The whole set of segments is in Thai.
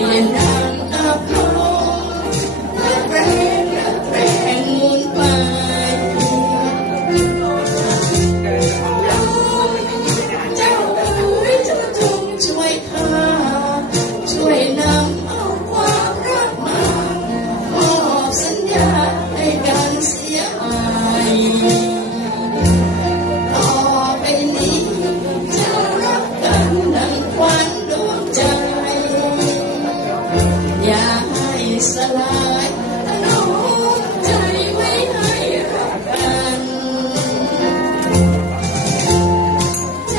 and I สลายหนูใจไม่ให้รักกันใจ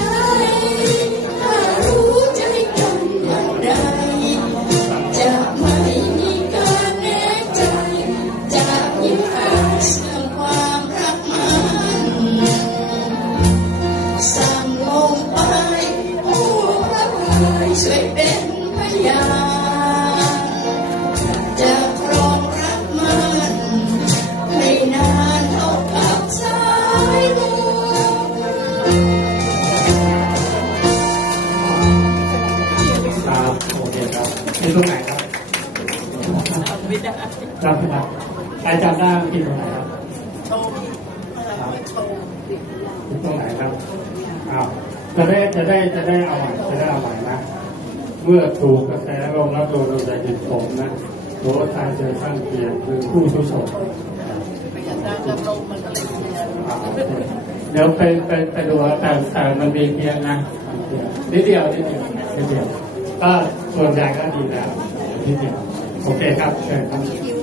ถ้ารู้ใจกันอย่างใดจะไม่มีการแน่ใจจะยิ่งหาสร้างความรักมันสั่งลงไปผู้รักพายช่วยเป็นพยาน นี้ตรงไหนครับจำไม่ได้ใครจำได้ที่ตรงไหนครับโชว์โชว์ตรงไหนครับอ้าวจะได้จะได้จะได้เอาใหม่จะได้เอาใหม่นะ เมื่อถูกกระแสลมแล้วตัวเราจะหยุดผมนะโสตาเจอข้างเปลี่ยงคือผู้ทุศเดี๋ยวไปไปไปดูแต่แต่มันมีเพียงนะนิดเดียวนิดเดียวนิดเดียว ก็ส่วนใหญ่ก็ดีแล้วที่เดียวโอเคครับเชิญครับ